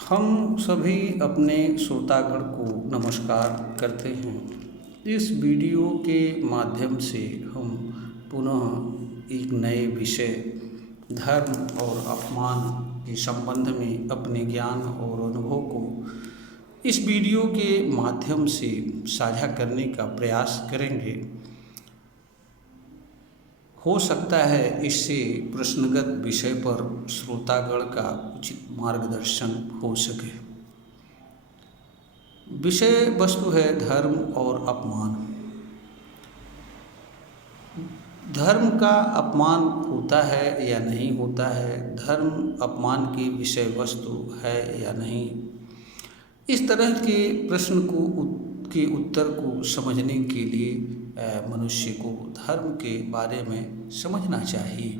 हम सभी अपने श्रोतागण को नमस्कार करते हैं। इस वीडियो के माध्यम से हम पुनः एक नए विषय धर्म और अपमान के संबंध में अपने ज्ञान और अनुभव को इस वीडियो के माध्यम से साझा करने का प्रयास करेंगे। हो सकता है इससे प्रश्नगत विषय पर श्रोतागण का उचित मार्गदर्शन हो सके। विषय वस्तु है धर्म और अपमान। धर्म का अपमान होता है या नहीं होता है, धर्म अपमान की विषय वस्तु है या नहीं, इस तरह के प्रश्न के उत्तर को समझने के लिए मनुष्य को धर्म के बारे में समझना चाहिए।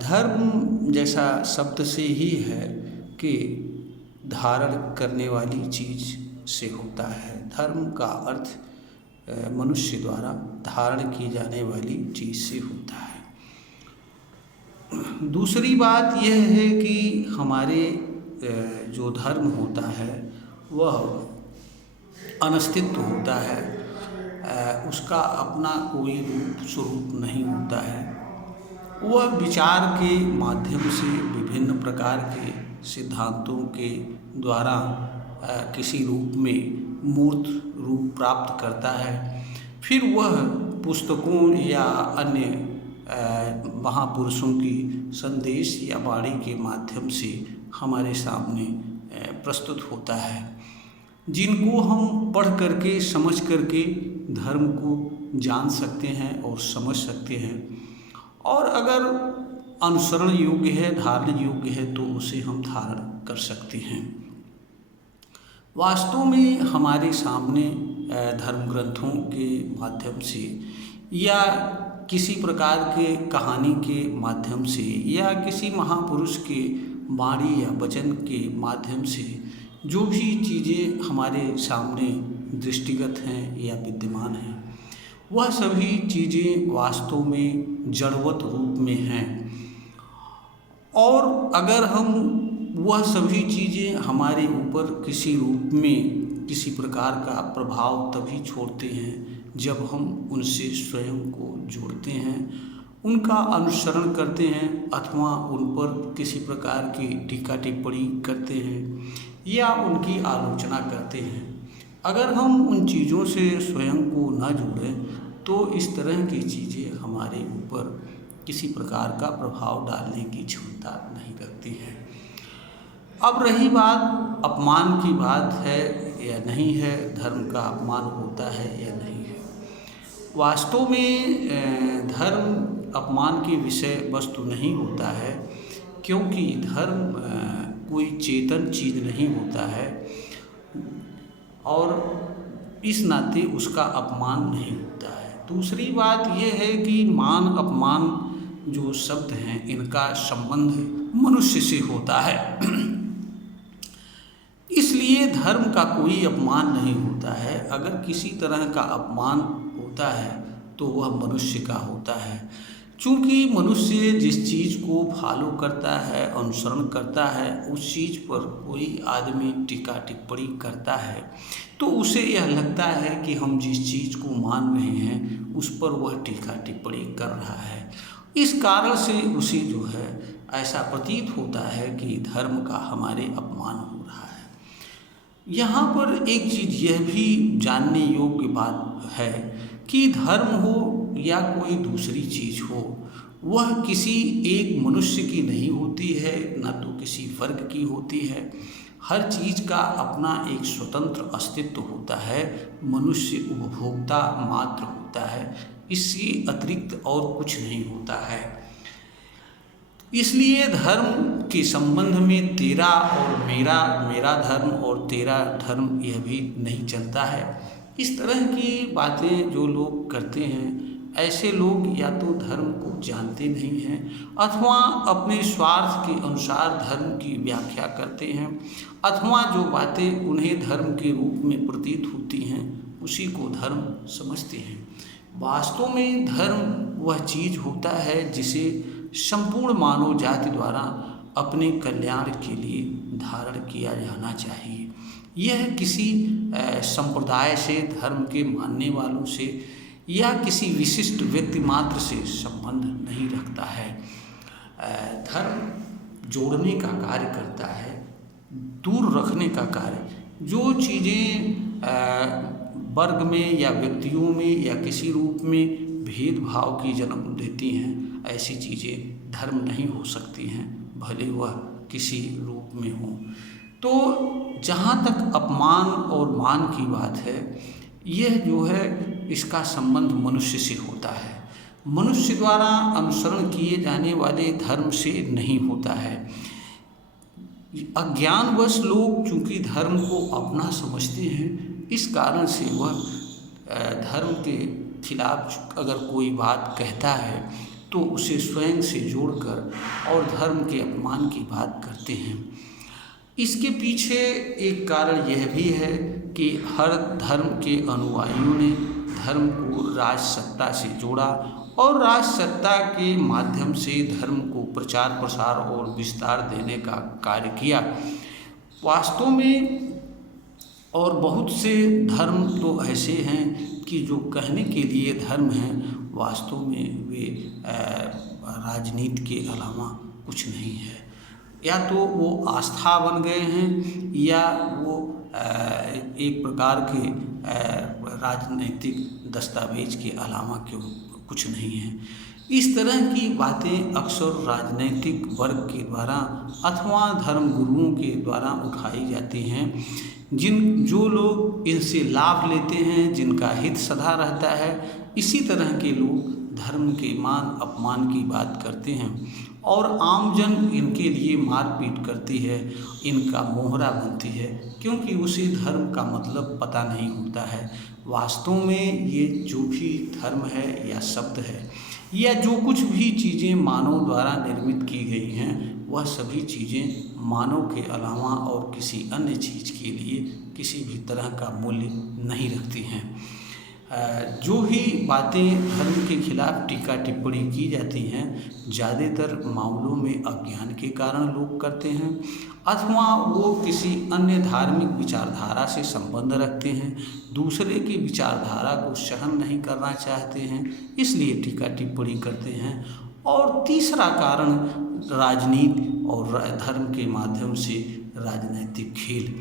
धर्म जैसा शब्द से ही है कि धारण करने वाली चीज़ से होता है। धर्म का अर्थ मनुष्य द्वारा धारण की जाने वाली चीज़ से होता है। दूसरी बात यह है कि हमारे जो धर्म होता है वह अनस्तित्व होता है, उसका अपना कोई रूप स्वरूप नहीं होता है। वह विचार के माध्यम से विभिन्न प्रकार के सिद्धांतों के द्वारा किसी रूप में मूर्त रूप प्राप्त करता है। फिर वह पुस्तकों या अन्य महापुरुषों की संदेश या वाणी के माध्यम से हमारे सामने प्रस्तुत होता है, जिनको हम पढ़ करके समझ करके धर्म को जान सकते हैं और समझ सकते हैं। और अगर अनुसरण योग्य है, धारण योग्य है, तो उसे हम धारण कर सकते हैं। वास्तव में हमारे सामने धर्म ग्रंथों के माध्यम से या किसी प्रकार के कहानी के माध्यम से या किसी महापुरुष के वाणी या वचन के माध्यम से जो भी चीज़ें हमारे सामने दृष्टिगत हैं या विद्यमान हैं, वह सभी चीज़ें वास्तव में जड़वत रूप में हैं। और अगर हम वह सभी चीज़ें हमारे ऊपर किसी रूप में किसी प्रकार का प्रभाव तभी छोड़ते हैं जब हम उनसे स्वयं को जोड़ते हैं, उनका अनुसरण करते हैं अथवा उन पर किसी प्रकार की टीका टिप्पणी करते हैं या उनकी आलोचना करते हैं। अगर हम उन चीज़ों से स्वयं को न जोड़ें तो इस तरह की चीज़ें हमारे ऊपर किसी प्रकार का प्रभाव डालने की क्षमता नहीं रखती हैं। अब रही बात अपमान की, बात है या नहीं है, धर्म का अपमान होता है या नहीं है। वास्तव में धर्म अपमान की विषय वस्तु नहीं होता है, क्योंकि धर्म कोई चेतन चीज़ नहीं होता है और इस नाते उसका अपमान नहीं होता है। दूसरी बात यह है कि मान अपमान जो शब्द हैं, इनका संबंध मनुष्य से होता है, इसलिए धर्म का कोई अपमान नहीं होता है। अगर किसी तरह का अपमान होता है तो वह मनुष्य का होता है। चूँकि मनुष्य जिस चीज़ को फॉलो करता है, अनुसरण करता है, उस चीज़ पर कोई आदमी टीका टिप्पणी करता है तो उसे यह लगता है कि हम जिस चीज़ को मान रहे हैं उस पर वह टीका टिप्पणी कर रहा है। इस कारण से उसे जो है ऐसा प्रतीत होता है कि धर्म का हमारे अपमान हो रहा है। यहाँ पर एक चीज़ यह भी जानने योग्य बात है कि धर्म हो या कोई दूसरी चीज़ हो, वह किसी एक मनुष्य की नहीं होती है, न तो किसी वर्ग की होती है। हर चीज़ का अपना एक स्वतंत्र अस्तित्व होता है। मनुष्य उपभोक्ता मात्र होता है, इससे अतिरिक्त और कुछ नहीं होता है। इसलिए धर्म के संबंध में तेरा और मेरा, मेरा धर्म और तेरा धर्म, यह भी नहीं चलता है। इस तरह की बातें जो लोग करते हैं, ऐसे लोग या तो धर्म को जानते नहीं हैं अथवा अपने स्वार्थ के अनुसार धर्म की व्याख्या करते हैं, अथवा जो बातें उन्हें धर्म के रूप में प्रतीत होती हैं उसी को धर्म समझते हैं। वास्तव में धर्म वह चीज़ होता है जिसे संपूर्ण मानव जाति द्वारा अपने कल्याण के लिए धारण किया जाना चाहिए। यह किसी संप्रदाय से, धर्म के मानने वालों से या किसी विशिष्ट व्यक्ति मात्र से संबंध नहीं रखता है। धर्म जोड़ने का कार्य करता है, दूर रखने का कार्य। जो चीज़ें वर्ग में या व्यक्तियों में या किसी रूप में भेदभाव की जन्म देती हैं, ऐसी चीज़ें धर्म नहीं हो सकती हैं, भले वह किसी रूप में हो। तो जहाँ तक अपमान और मान की बात है, यह जो है इसका संबंध मनुष्य से होता है। मनुष्य द्वारा अनुसरण किए जाने वाले धर्म से नहीं होता है। अज्ञानवश लोग चूँकि धर्म को अपना समझते हैं, इस कारण से वह धर्म के खिलाफ अगर कोई बात कहता है तो उसे स्वयं से जोड़कर और धर्म के अपमान की बात करते हैं। इसके पीछे एक कारण यह भी है कि हर धर्म के अनुयायियों ने धर्म को राजसत्ता से जोड़ा और राजसत्ता के माध्यम से धर्म को प्रचार प्रसार और विस्तार देने का कार्य किया। वास्तव में और बहुत से धर्म तो ऐसे हैं कि जो कहने के लिए धर्म हैं, वास्तव में वे राजनीति के अलावा कुछ नहीं है। या तो वो आस्था बन गए हैं या वो एक प्रकार के राजनीतिक दस्तावेज के अलावा क्यों कुछ नहीं है। इस तरह की बातें अक्सर राजनीतिक वर्ग के द्वारा अथवा धर्म गुरुओं के द्वारा उठाई जाती हैं। जो लोग इनसे लाभ लेते हैं, जिनका हित सदा रहता है, इसी तरह के लोग धर्म के मान अपमान की बात करते हैं और आमजन इनके लिए मारपीट करती है, इनका मोहरा बनती है, क्योंकि उसे धर्म का मतलब पता नहीं होता है। वास्तव में ये जो भी धर्म है या शब्द है या जो कुछ भी चीज़ें मानव द्वारा निर्मित की गई हैं, वह सभी चीज़ें मानव के अलावा और किसी अन्य चीज़ के लिए किसी भी तरह का मूल्य नहीं रखती हैं। जो ही बातें धर्म के खिलाफ टीका टिप्पणी की जाती हैं, ज़्यादातर मामलों में अज्ञान के कारण लोग करते हैं अथवा वो किसी अन्य धार्मिक विचारधारा से संबंध रखते हैं, दूसरे की विचारधारा को सहन नहीं करना चाहते हैं, इसलिए टीका टिप्पणी करते हैं। और तीसरा कारण राजनीति और धर्म के माध्यम से राजनीतिक खेल।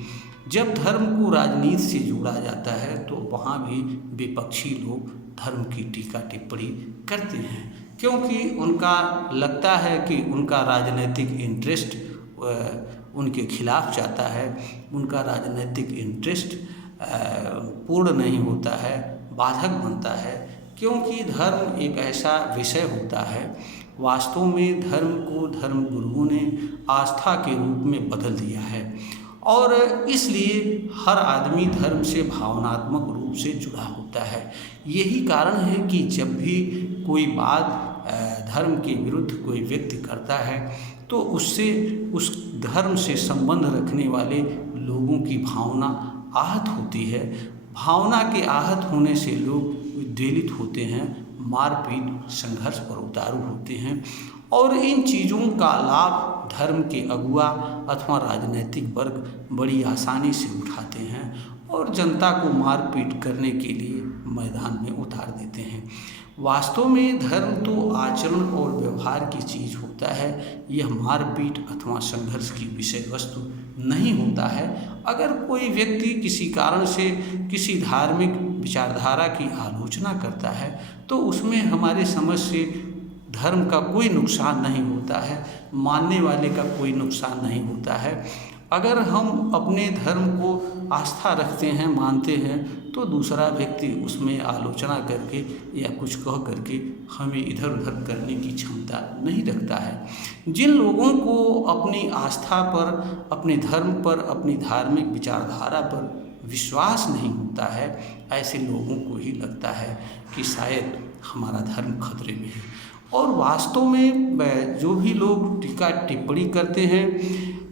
जब धर्म को राजनीति से जोड़ा जाता है तो वहाँ भी विपक्षी लोग धर्म की टीका टिप्पणी करते हैं, क्योंकि उनका लगता है कि उनका राजनीतिक इंटरेस्ट उनके खिलाफ जाता है, उनका राजनीतिक इंटरेस्ट पूर्ण नहीं होता है, बाधक बनता है। क्योंकि धर्म एक ऐसा विषय होता है, वास्तव में धर्म को धर्म गुरुओं ने आस्था के रूप में बदल दिया है और इसलिए हर आदमी धर्म से भावनात्मक रूप से जुड़ा होता है। यही कारण है कि जब भी कोई बात धर्म के विरुद्ध कोई व्यक्ति करता है तो उससे उस धर्म से संबंध रखने वाले लोगों की भावना आहत होती है। भावना के आहत होने से लोग उद्वेलित होते हैं, मारपीट संघर्ष पर उतारू होते हैं और इन चीज़ों का लाभ धर्म के अगुआ अथवा राजनीतिक वर्ग बड़ी आसानी से उठाते हैं और जनता को मारपीट करने के लिए मैदान में उतार देते हैं। वास्तव में धर्म तो आचरण और व्यवहार की चीज़ होता है, यह मारपीट अथवा संघर्ष की विषय वस्तु नहीं होता है। अगर कोई व्यक्ति किसी कारण से किसी धार्मिक विचारधारा की आलोचना करता है तो उसमें हमारे समझ से धर्म का कोई नुकसान नहीं होता है, मानने वाले का कोई नुकसान नहीं होता है। अगर हम अपने धर्म को आस्था रखते हैं, मानते हैं, तो दूसरा व्यक्ति उसमें आलोचना करके या कुछ कह करके हमें इधर उधर करने की क्षमता नहीं रखता है। जिन लोगों को अपनी आस्था पर, अपने धर्म पर, अपनी धार्मिक विचारधारा पर विश्वास नहीं होता है, ऐसे लोगों को ही लगता है कि शायद हमारा धर्म खतरे में है और वास्तव में जो भी लोग टीका टिप्पणी करते हैं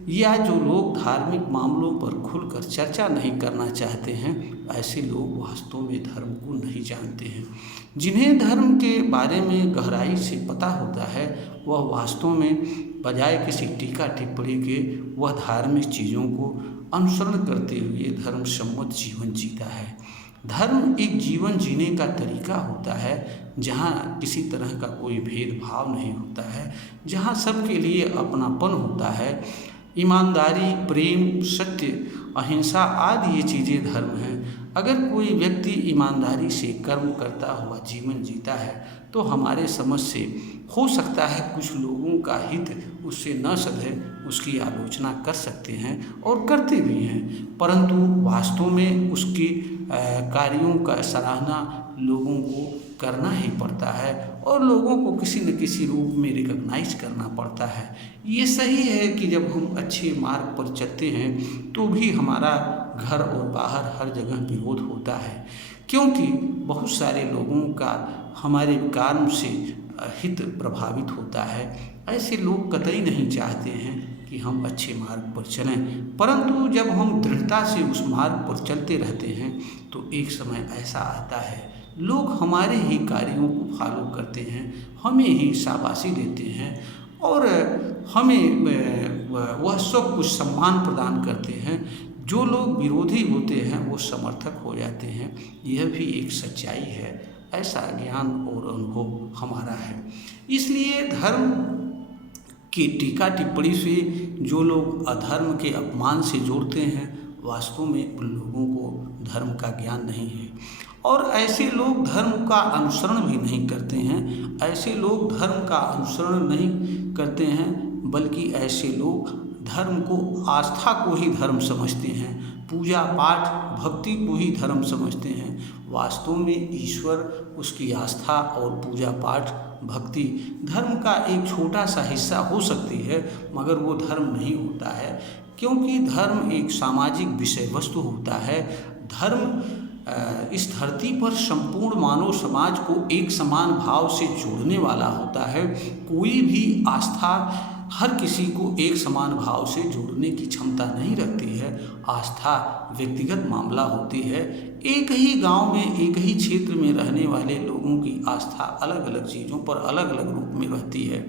या जो लोग धार्मिक मामलों पर खुलकर चर्चा नहीं करना चाहते हैं, ऐसे लोग वास्तव में धर्म को नहीं जानते हैं। जिन्हें धर्म के बारे में गहराई से पता होता है, वह वास्तव में बजाय किसी टीका टिप्पणी के वह धार्मिक चीज़ों को अनुसरण करते हुए धर्म सम्मत जीवन जीता है। धर्म एक जीवन जीने का तरीका होता है जहाँ किसी तरह का कोई भेदभाव नहीं होता है, जहाँ सबके लिए अपनापन होता है। ईमानदारी, प्रेम, सत्य, अहिंसा आदि ये चीज़ें धर्म हैं। अगर कोई व्यक्ति ईमानदारी से कर्म करता हुआ जीवन जीता है तो हमारे समझ से हो सकता है कुछ लोगों का हित उससे न सधे, उसकी आलोचना कर सकते हैं और करते भी हैं, परंतु वास्तव में उसके कार्यों का सराहना लोगों को करना ही पड़ता है और लोगों को किसी न किसी रूप में रिकॉग्नाइज करना पड़ता है। ये सही है कि जब हम अच्छे मार्ग पर चलते हैं तो भी हमारा घर और बाहर हर जगह विरोध होता है, क्योंकि बहुत सारे लोगों का हमारे काम से हित प्रभावित होता है। ऐसे लोग कतई नहीं चाहते हैं कि हम अच्छे मार्ग पर चलें, परंतु जब हम दृढ़ता से उस मार्ग पर चलते रहते हैं तो एक समय ऐसा आता है लोग हमारे ही कार्यों को फॉलो करते हैं, हमें ही शाबाशी देते हैं और हमें वह सब कुछ सम्मान प्रदान करते हैं। जो लोग विरोधी होते हैं वो समर्थक हो जाते हैं। यह भी एक सच्चाई है, ऐसा ज्ञान और अनुभव हमारा है। इसलिए धर्म की टीका टिप्पणी से जो लोग अधर्म के अपमान से जोड़ते हैं, वास्तव में उन लोगों को धर्म का ज्ञान नहीं है और ऐसे लोग धर्म का अनुसरण भी नहीं करते हैं। ऐसे लोग धर्म का अनुसरण नहीं करते हैं, बल्कि ऐसे लोग धर्म को, आस्था को ही धर्म समझते हैं, पूजा पाठ भक्ति को ही धर्म समझते हैं। वास्तव में ईश्वर, उसकी आस्था और पूजा पाठ भक्ति धर्म का एक छोटा सा हिस्सा हो सकती है, मगर वो धर्म नहीं होता है, क्योंकि धर्म एक सामाजिक विषय वस्तु होता है। धर्म इस धरती पर संपूर्ण मानव समाज को एक समान भाव से जोड़ने वाला होता है। कोई भी आस्था हर किसी को एक समान भाव से जोड़ने की क्षमता नहीं रखती है। आस्था व्यक्तिगत मामला होती है। एक ही गांव में, एक ही क्षेत्र में रहने वाले लोगों की आस्था अलग अलग चीज़ों पर अलग अलग रूप में रहती है।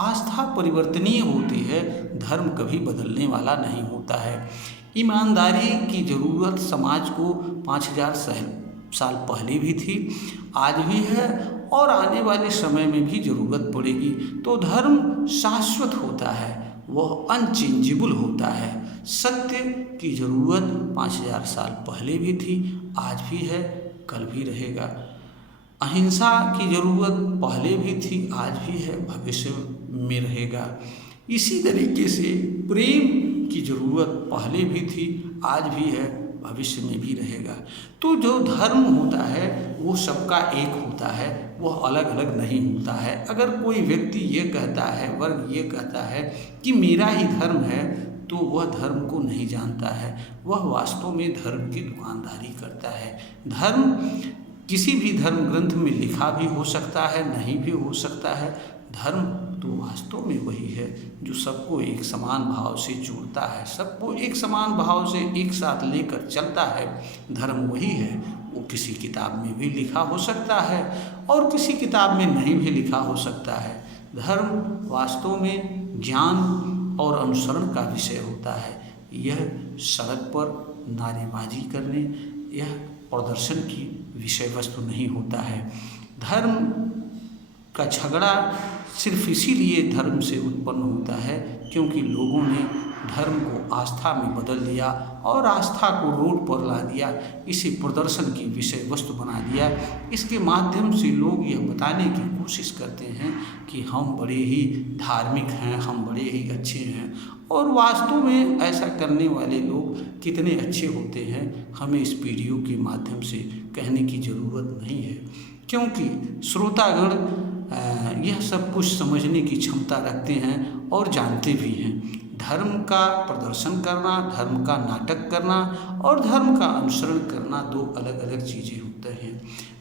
आस्था परिवर्तनीय होती है, धर्म कभी बदलने वाला नहीं होता है। ईमानदारी की ज़रूरत समाज को 5000 साल पहले भी थी, आज भी है और आने वाले समय में भी ज़रूरत पड़ेगी। तो धर्म शाश्वत होता है, वह अनचेंजेबल होता है। सत्य की ज़रूरत 5000 साल पहले भी थी, आज भी है, कल भी रहेगा। अहिंसा की ज़रूरत पहले भी थी, आज भी है, भविष्य में रहेगा। इसी तरीके से प्रेम की ज़रूरत पहले भी थी, आज भी है, भविष्य में भी रहेगा। तो जो धर्म होता है वो सबका एक होता है, वह अलग अलग नहीं होता है। अगर कोई व्यक्ति ये कहता है, वर्ग ये कहता है कि मेरा ही धर्म है, तो वह धर्म को नहीं जानता है, वह वास्तव में धर्म की दुकानदारी करता है। धर्म किसी भी धर्म ग्रंथ में लिखा भी हो सकता है, नहीं भी हो सकता है। धर्म तो वास्तव में वही है जो सबको एक समान भाव से जोड़ता है, सबको एक समान भाव से एक साथ लेकर चलता है। धर्म वही है, वो किसी किताब में भी लिखा हो सकता है और किसी किताब में नहीं भी लिखा हो सकता है। धर्म वास्तव में ज्ञान और अनुसरण का विषय होता है। यह सड़क पर नारेबाजी करने, यह प्रदर्शन की विषय वस्तु नहीं होता है। धर्म का झगड़ा सिर्फ इसीलिए धर्म से उत्पन्न होता है क्योंकि लोगों ने धर्म को आस्था में बदल दिया और आस्था को रोड पर ला दिया, इसे प्रदर्शन की विषय वस्तु बना दिया। इसके माध्यम से लोग यह बताने की कोशिश करते हैं कि हम बड़े ही धार्मिक हैं, हम बड़े ही अच्छे हैं, और वास्तव में ऐसा करने वाले लोग कितने अच्छे होते हैं हमें इस वीडियो के माध्यम से कहने की ज़रूरत नहीं है, क्योंकि श्रोतागण यह सब कुछ समझने की क्षमता रखते हैं और जानते भी हैं। धर्म का प्रदर्शन करना, धर्म का नाटक करना और धर्म का अनुसरण करना दो अलग अलग चीज़ें होते हैं।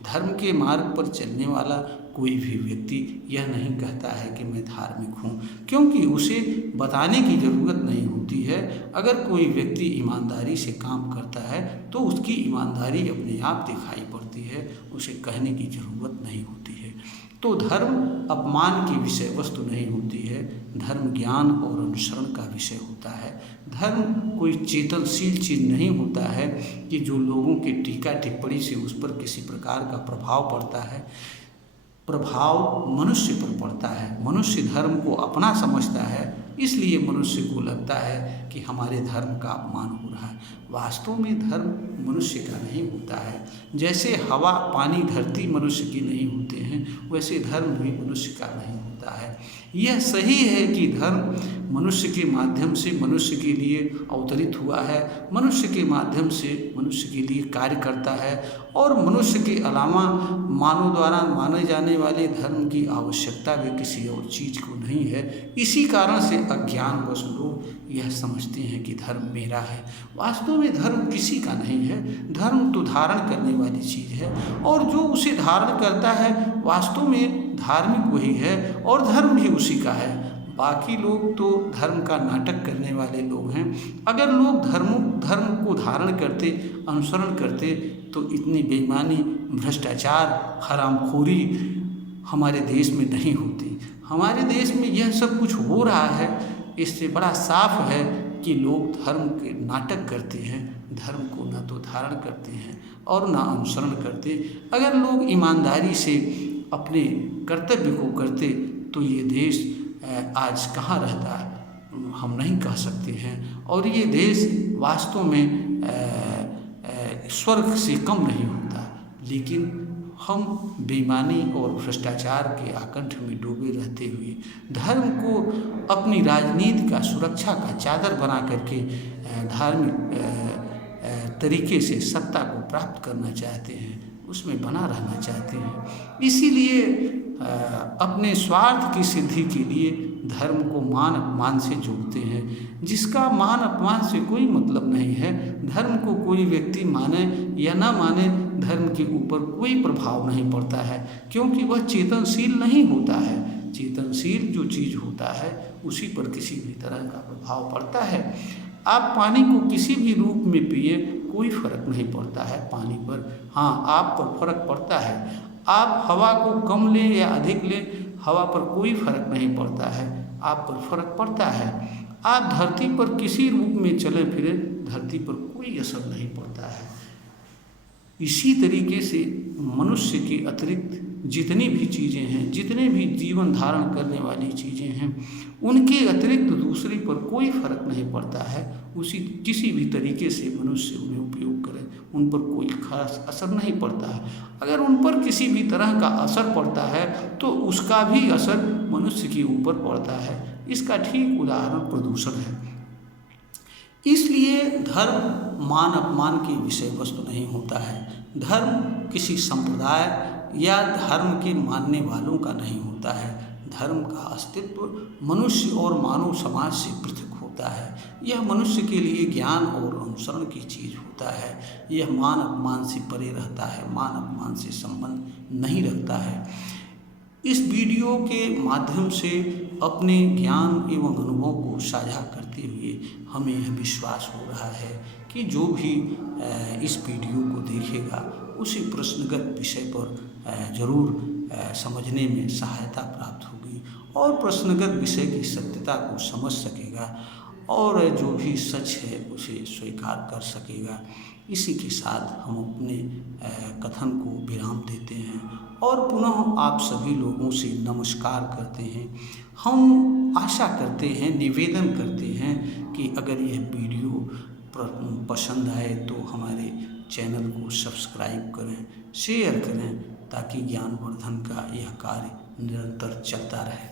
धर्म के मार्ग पर चलने वाला कोई भी व्यक्ति यह नहीं कहता है कि मैं धार्मिक हूँ, क्योंकि उसे बताने की ज़रूरत नहीं होती है। अगर कोई व्यक्ति ईमानदारी से काम करता है तो उसकी ईमानदारी अपने आप दिखाई पड़ती है, उसे कहने की ज़रूरत नहीं होती है। तो धर्म अपमान की विषय वस्तु नहीं होती है, धर्म ज्ञान और अनुसरण का विषय होता है। धर्म कोई चेतनशील चीज़ नहीं होता है कि जो लोगों के टीका टिप्पणी से उस पर किसी प्रकार का प्रभाव पड़ता है। प्रभाव मनुष्य पर पड़ता है। मनुष्य धर्म को अपना समझता है, इसलिए मनुष्य को लगता है कि हमारे धर्म का अपमान हो रहा है। वास्तव में धर्म मनुष्य का नहीं होता है। जैसे हवा, पानी, धरती मनुष्य की नहीं होते हैं, वैसे धर्म भी मनुष्य का नहीं होता है। यह सही है कि धर्म मनुष्य के माध्यम से मनुष्य के लिए अवतरित हुआ है, मनुष्य के माध्यम से मनुष्य के लिए कार्य करता है, और मनुष्य के अलावा मानव द्वारा माने जाने वाले धर्म की आवश्यकता भी किसी और चीज़ को नहीं है। इसी कारण से अज्ञानवश लोग यह समझते हैं कि धर्म मेरा है। वास्तव में धर्म किसी का नहीं है। धर्म तो धारण करने वाली चीज़ है, और जो उसे धारण करता है वास्तव में धार्मिक वही है, और धर्म भी उसी का है। बाकी लोग तो धर्म का नाटक करने वाले लोग हैं। अगर लोग धर्म को धारण करते, अनुसरण करते, तो इतनी बेईमानी, भ्रष्टाचार, हरामखोरी हमारे देश में नहीं होती। हमारे देश में यह सब कुछ हो रहा है, इससे बड़ा साफ है कि लोग धर्म के नाटक करते हैं, धर्म को न तो धारण करते हैं और न अनुसरण करते। अगर लोग ईमानदारी से अपने कर्तव्य को करते तो ये देश आज कहाँ रहता है हम नहीं कह सकते हैं, और ये देश वास्तव में स्वर्ग से कम नहीं होता। लेकिन हम बेईमानी और भ्रष्टाचार के आकंठ में डूबे रहते हुए धर्म को अपनी राजनीति का, सुरक्षा का चादर बना करके धार्मिक तरीके से सत्ता को प्राप्त करना चाहते हैं, उसमें बना रहना चाहते हैं। इसीलिए अपने स्वार्थ की सिद्धि के लिए धर्म को मान अपमान से जोड़ते हैं, जिसका मान अपमान से कोई मतलब नहीं है। धर्म को कोई व्यक्ति माने या ना माने, धर्म के ऊपर कोई प्रभाव नहीं पड़ता है, क्योंकि वह चेतनशील नहीं होता है। चेतनशील जो चीज़ होता है उसी पर किसी भी तरह का प्रभाव पड़ता है। आप पानी को किसी भी रूप में पिए, कोई फर्क नहीं पड़ता है पानी पर। हाँ, आप पर फर्क पड़ता है। आप हवा को कम लें या अधिक लें, हवा पर कोई फर्क नहीं पड़ता है, आप पर फर्क पड़ता है। आप धरती पर किसी रूप में चले फिरे, धरती पर कोई असर नहीं पड़ता है। इसी तरीके से मनुष्य के अतिरिक्त जितनी भी चीज़ें हैं, जितने भी जीवन धारण करने वाली चीज़ें हैं, उनके अतिरिक्त दूसरे पर कोई फर्क नहीं पड़ता है। उसी किसी भी तरीके से मनुष्य उन्हें उपयोग करे, उन पर कोई खास असर नहीं पड़ता है। अगर उन पर किसी भी तरह का असर पड़ता है तो उसका भी असर मनुष्य के ऊपर पड़ता है। इसका ठीक उदाहरण प्रदूषण है। इसलिए धर्म मान अपमान की विषय वस्तु नहीं होता है। धर्म किसी संप्रदाय या धर्म के मानने वालों का नहीं होता है। धर्म का अस्तित्व मनुष्य और मानव समाज से पृथक होता है। यह मनुष्य के लिए ज्ञान और अनुसरण की चीज़ होता है। यह मान अपमान से परे रहता है, मान अपमान से संबंध नहीं रखता है। इस वीडियो के माध्यम से अपने ज्ञान एवं अनुभव को साझा करते हुए हमें यह विश्वास हो रहा है कि जो भी इस वीडियो को देखेगा उसी प्रश्नगत विषय पर जरूर समझने में सहायता प्राप्त होगी और प्रश्नगत विषय की सत्यता को समझ सकेगा और जो भी सच है उसे स्वीकार कर सकेगा। इसी के साथ हम अपने कथन को विराम देते हैं और पुनः आप सभी लोगों से नमस्कार करते हैं। हम आशा करते हैं, निवेदन करते हैं कि अगर यह वीडियो पसंद आए तो हमारे चैनल को सब्सक्राइब करें, शेयर करें ताकि ज्ञानवर्धन का यह कार्य निरंतर चलता रहे।